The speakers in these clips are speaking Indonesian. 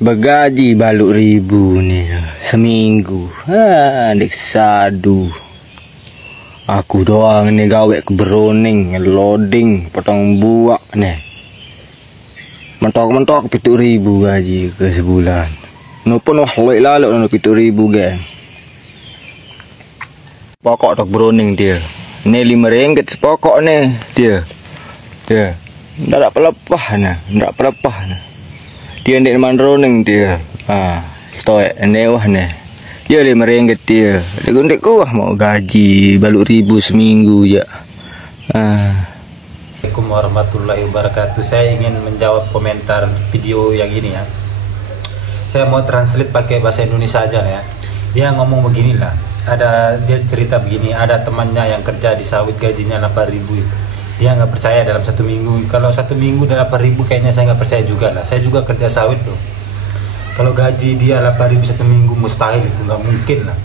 Begaji baluk ribu nih seminggu. Dek sadu. Aku doang nih gawe keberoning, loading, potong buak nih. Mentok-mentok 7.000 gaji ke sebulan. Nupun wah loik laluk no 7.000 gen. Pokok tok beroning dia. Ini 5 ringgit sepokok nih dia. Dia. Ndak pelepah nah, ndak pelepah nah. Dia ndek mandroning dia. Stoek newah nih. Dia 5 ringgit dia. Ndek kuah mau gaji baluk ribu seminggu ya. Assalamualaikum warahmatullahi wabarakatuh. Saya ingin menjawab komentar video yang ini ya. Saya mau translate pakai bahasa Indonesia aja lah ya. Dia ngomong beginilah. Dia cerita begini, ada temannya yang kerja di sawit gajinya 8.000. Dia nggak percaya dalam 1 minggu. Kalau 1 minggu 8.000 kayaknya saya nggak percaya juga lah. Saya juga kerja sawit loh. Kalau gaji dia 8.000 1 minggu mustahil, itu nggak mungkin lah.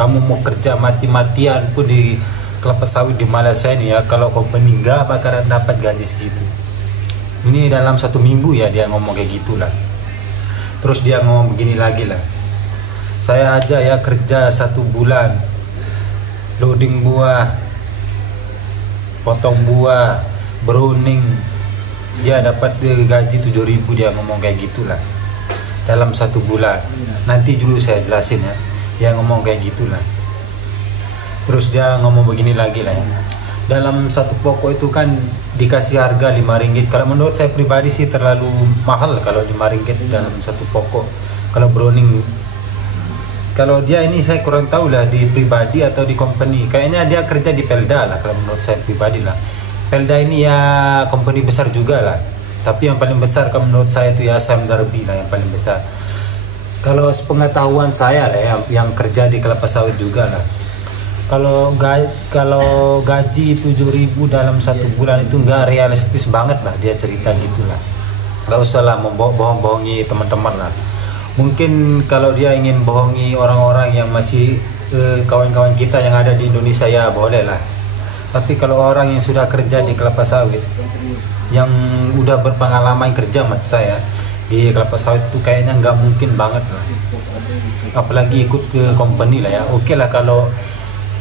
Kamu mau kerja mati-matian pun di kelapa sawit di Malaysia ini ya, kalau company nggak bakalan dapat gaji segitu. Ini dalam 1 minggu ya dia ngomong kayak gitulah. Terus dia ngomong begini lagi lah. Saya aja ya kerja 1 bulan, loading buah, potong buah, browning, dia dapat gaji 7.000. Dia ngomong kayak gitulah dalam 1 bulan. Nanti dulu saya jelasin ya. Dia ngomong kayak gitulah. Terus dia ngomong begini lagi lah ya. Dalam 1 pokok itu kan dikasih harga 5 ringgit. Kalau menurut saya pribadi sih terlalu mahal kalau 5 ringgit dalam 1 pokok. Kalau browning, kalau dia ini saya kurang tahu lah di pribadi atau di company. Kayaknya dia kerja di Pelda lah kalau menurut saya pribadi lah. Pelda ini ya company besar juga lah. Tapi yang paling besar kalau menurut saya itu ya Sam Darby lah yang paling besar. Kalau sepengetahuan saya lah ya, yang kerja di kelapa sawit juga lah. Kalau gaji 7.000 dalam 1 bulan itu nggak realistis banget lah, dia cerita gitulah. Nggak usah lah bohongi teman-teman lah. Mungkin kalau dia ingin bohongi orang-orang yang masih kawan-kawan kita yang ada di Indonesia ya boleh lah. Tapi kalau orang yang sudah kerja di kelapa sawit, yang udah berpengalaman kerja maksud saya di kelapa sawit itu kayaknya nggak mungkin banget lah. Apalagi ikut ke company lah ya. Oke lah kalau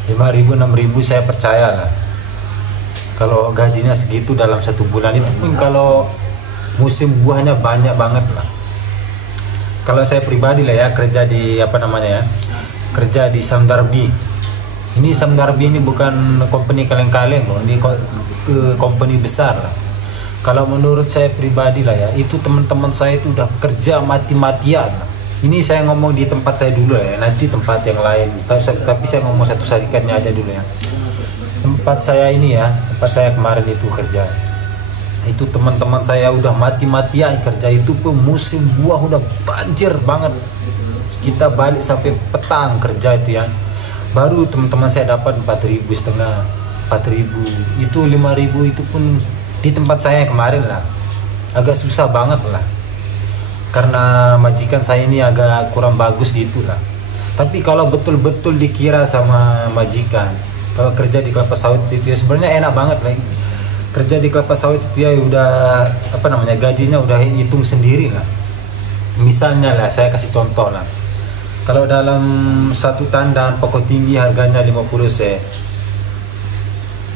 5.000 6.000 saya percaya lah. Kalau gajinya segitu dalam 1 bulan itu pun kalau musim buahnya banyak banget lah. Kalau saya pribadi lah ya kerja di kerja di Sam Darby. Ini Sam Darby ini bukan company kaleng-kaleng loh, ini company besar lah. Kalau menurut saya pribadi lah ya, itu teman-teman saya itu udah kerja mati-matian lah. Ini saya ngomong di tempat saya dulu ya, nanti tempat yang lain. Tapi saya ngomong satu syarikatnya aja dulu ya. Tempat saya ini ya, tempat saya kemarin itu kerja. Itu teman-teman saya udah mati-matian kerja, itu pun musim buah udah banjir banget. Kita balik sampai petang kerja itu ya. Baru teman-teman saya dapat 4.500, 4.000. Itu 5.000 itu pun di tempat saya kemarin lah. Agak susah banget lah. Karena majikan saya ini agak kurang bagus gitu lah. Tapi kalau betul-betul dikira sama majikan, kalau kerja di kelapa sawit itu ya sebenarnya enak banget lah. Kerja di kelapa sawit itu ya udah gajinya udah hitung sendiri lah. Misalnya lah saya kasih contoh lah. Kalau dalam 1 tandan pokok tinggi harganya 50 sen.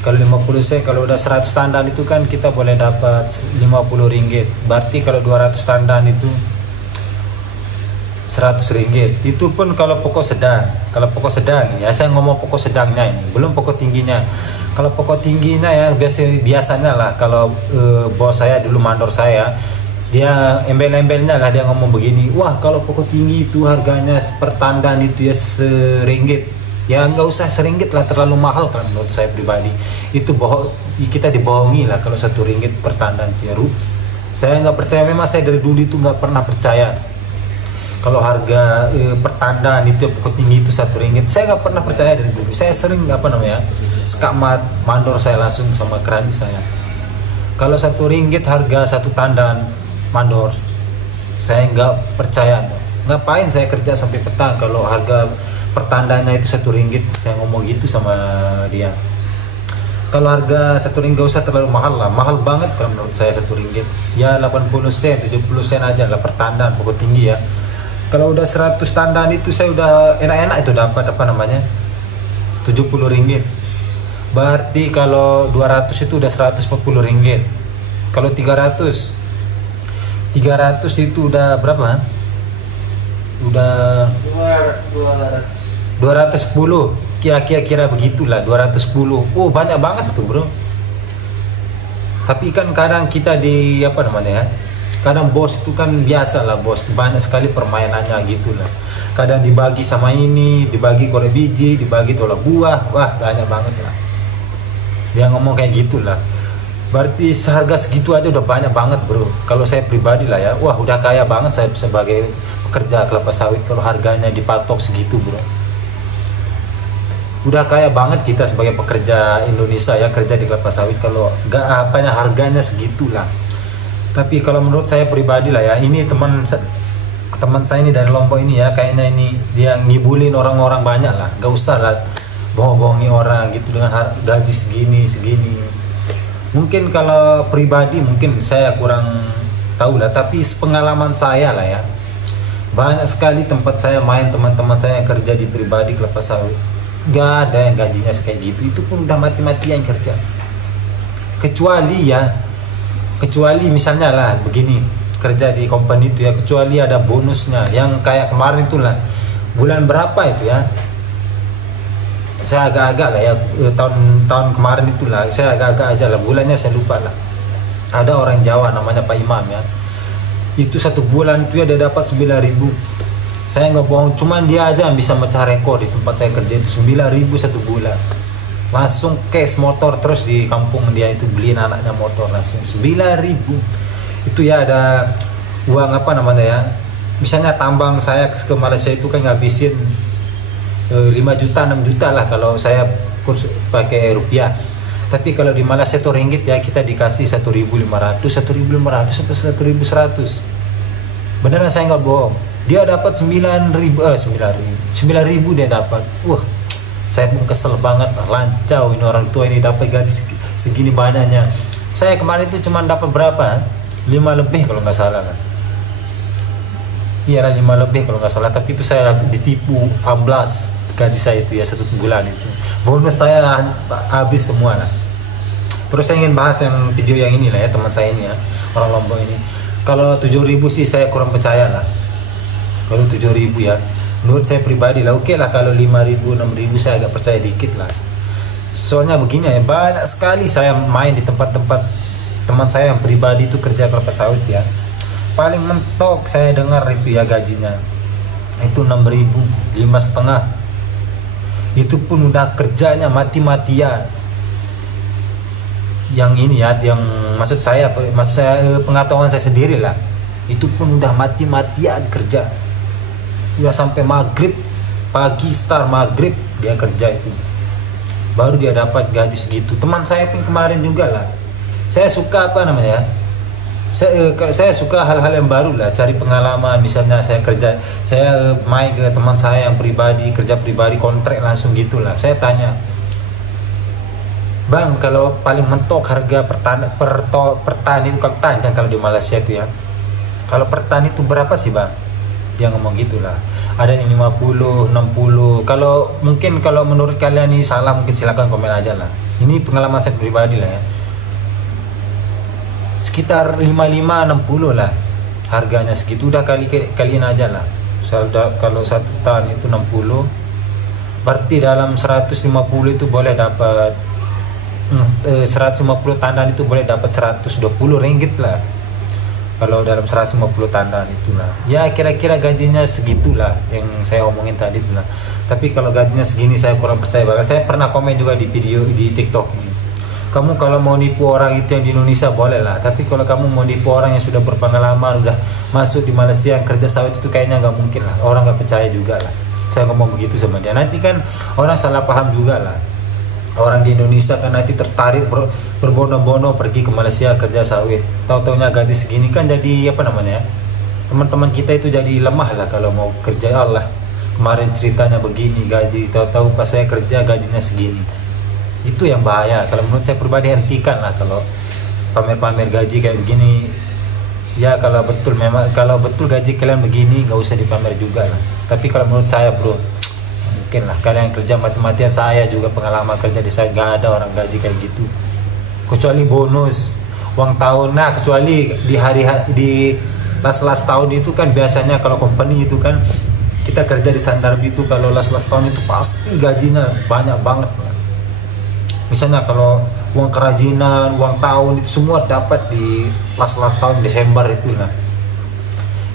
Kalau 50 sen, kalau udah 100 tandan itu kan kita boleh dapat 50 ringgit. Berarti kalau 200 tandan itu 100 ringgit. Itu pun kalau pokok sedang. Kalau pokok sedang ya, saya ngomong pokok sedangnya ini, belum pokok tingginya. Kalau pokok tingginya ya biasanya lah, kalau bos saya dulu mandor saya, dia embel-embelnya lah dia ngomong begini, wah kalau pokok tinggi itu harganya per tandan itu ya RM1. Ya nggak usah RM1 lah, terlalu mahal kan menurut saya pribadi. Itu kita dibohongi lah kalau RM1 per tandan ya. Saya nggak percaya, memang saya dari dulu itu nggak pernah percaya kalau harga per tandan itu pokok tinggi itu RM1. Saya nggak pernah percaya dari dulu. Saya sering sekamat mandor saya langsung sama kerani saya. Kalau RM1 harga 1 tandan mandor, saya nggak percaya. Ngapain saya kerja sampai petang kalau harga pertandanya itu RM1? Saya ngomong gitu sama dia. Kalau harga 1 ringgit gak usah terlalu mahal lah, mahal banget kalau menurut saya 1 ringgit. Ya 80 sen, 70 sen aja lah per tandan pokok tinggi ya. Kalau udah 100 tandan itu saya udah enak-enak itu dapat apa namanya 70 ringgit. Berarti kalau 200 itu udah 140 ringgit. Kalau 300 itu udah berapa? Udah 210, kira-kira begitulah 210. Oh banyak banget itu bro. Tapi kan kadang kita di apa namanya ya, kadang bos itu kan biasa lah, bos banyak sekali permainannya gitu lah. Kadang dibagi sama ini, dibagi korek biji, dibagi tolak buah, wah banyak banget lah. Dia ngomong kayak gitulah. Berarti seharga segitu aja udah banyak banget bro. Kalau saya pribadi lah ya, wah udah kaya banget saya sebagai pekerja kelapa sawit kalau harganya dipatok segitu bro. Udah kaya banget kita sebagai pekerja Indonesia ya, kerja di kelapa sawit kalau nggak apanya harganya segitulah. Tapi kalau menurut saya pribadi lah ya, ini teman saya ini dari Lombok ini ya, kayaknya ini dia ngibulin orang-orang banyak lah. Gak usah lah bohong-bohongi orang gitu dengan gaji segini. Mungkin kalau pribadi mungkin saya kurang tahu lah, tapi pengalaman saya lah ya, banyak sekali tempat saya main, teman-teman saya yang kerja di pribadi kelapa sawit, gak ada yang gajinya kayak gitu. Itu pun udah mati-matian kerja. Kecuali misalnya lah begini, kerja di company itu ya, kecuali ada bonusnya yang kayak kemarin itulah, bulan berapa itu ya, saya agak-agak lah ya, tahun kemarin itulah saya agak-agak aja lah, bulannya saya lupa lah. Ada orang Jawa namanya Pak Imam ya, itu 1 bulan itu ya dia dapat 9.000. Saya nggak bohong, cuman dia aja yang bisa mecah rekor di tempat saya kerja itu 9.000 1 bulan. Langsung cash motor terus di kampung dia itu beliin anaknya motor langsung 9.000. Itu ya ada uang apa namanya ya, misalnya tambang saya ke Malaysia itu kan ngabisin 5 juta 6 juta lah kalau saya kurs pakai rupiah. Tapi kalau di Malaysia itu ringgit ya, kita dikasih 1.500 atau 1.100. Beneran saya nggak bohong, dia dapat 9.000 dia dapat. Wah, saya pun kesel banget lah, lancau ini orang tua ini dapat gaji segini banyaknya. Saya kemarin itu cuma dapat berapa, 5 lebih kalau nggak salah kan. Iya 5 lebih kalau nggak salah, tapi itu saya ditipu 16 gaji saya itu ya 1 bulan itu. Bonus saya habis semua lah. Terus saya ingin bahas yang video yang ini lah ya, teman saya ini ya, orang Lombok ini. Kalau 7.000 sih saya kurang percaya lah. Kalau 7.000 ya, menurut saya pribadi lah oke lah. Kalau 5.000 6.000 saya agak percaya dikit lah. Soalnya begini ya, banyak sekali saya main di tempat-tempat teman saya yang pribadi itu kerja kelapa sawit ya. Paling mentok saya dengar itu ya gajinya itu 6.000, 5,5. Itu pun udah kerjanya mati-matian. Yang ini ya, yang maksud saya pengetahuan saya sendiri lah, itu pun udah mati-matian kerja. Udah sampai maghrib, pagi start maghrib dia kerja itu, baru dia dapat gaji segitu. Teman saya pun kemarin juga lah. Saya suka apa namanya ya, saya suka hal-hal yang baru lah, cari pengalaman. Misalnya saya main ke teman saya yang pribadi, kerja pribadi kontrak langsung gitulah. Saya tanya, Bang, kalau paling mentok harga per tan itu kalau di Malaysia itu ya, kalau per tan itu berapa sih Bang? Dia ngomong gitulah. Ada yang 50, 60. Kalau menurut kalian ini salah, mungkin silakan komen aja lah. Ini pengalaman saya pribadi lah ya. Sekitar 55, 60 lah harganya segitu. Udah kalian aja lah. Kalau 1 tan itu 60, berarti dalam 150 itu boleh dapat 150 tandan itu boleh dapat 120 ringgit lah. Kalau dalam 150 tandan itulah ya, kira-kira gajinya segitulah yang saya omongin tadi itulah. Tapi kalau gajinya segini saya kurang percaya banget. Saya pernah komen juga di video di TikTok ini, kamu kalau mau nipu orang itu yang di Indonesia boleh lah, tapi kalau kamu mau nipu orang yang sudah berpengalaman, udah masuk di Malaysia yang kerja sawit itu kayaknya nggak mungkin lah, orang nggak percaya juga lah. Saya ngomong begitu sama dia, nanti kan orang salah paham juga lah. Orang di Indonesia kan nanti tertarik berbondong-bondong pergi ke Malaysia kerja sawit, tahu-taunya gaji segini kan jadi apa namanya ya, teman-teman kita itu jadi lemah lah kalau mau kerja. Allah, kemarin ceritanya begini gaji, tahu-tahu pas saya kerja gajinya segini. Itu yang bahaya. Kalau menurut saya pribadi, hentikan lah kalau pamer-pamer gaji kayak begini. Ya kalau betul gaji kalian begini, gak usah dipamer juga lah. Tapi kalau menurut saya bro, mungkin lah kalian kerja mati-matian, saya juga pengalaman kerja di saya, gak ada orang gaji kayak gitu, kecuali bonus uang tahun. Nah kecuali di di last tahun itu kan biasanya kalau company itu kan, kita kerja di Sandarbi itu kalau last tahun itu pasti gajinya banyak banget. Misalnya kalau uang kerajinan, uang tahun itu semua dapat di last tahun Desember itu. Nah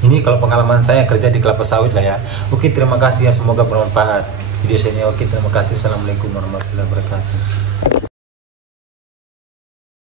ini kalau pengalaman saya kerja di kelapa sawit lah ya. Oke, terima kasih ya, semoga bermanfaat video saya ini. Oke, terima kasih. Assalamualaikum warahmatullahi wabarakatuh.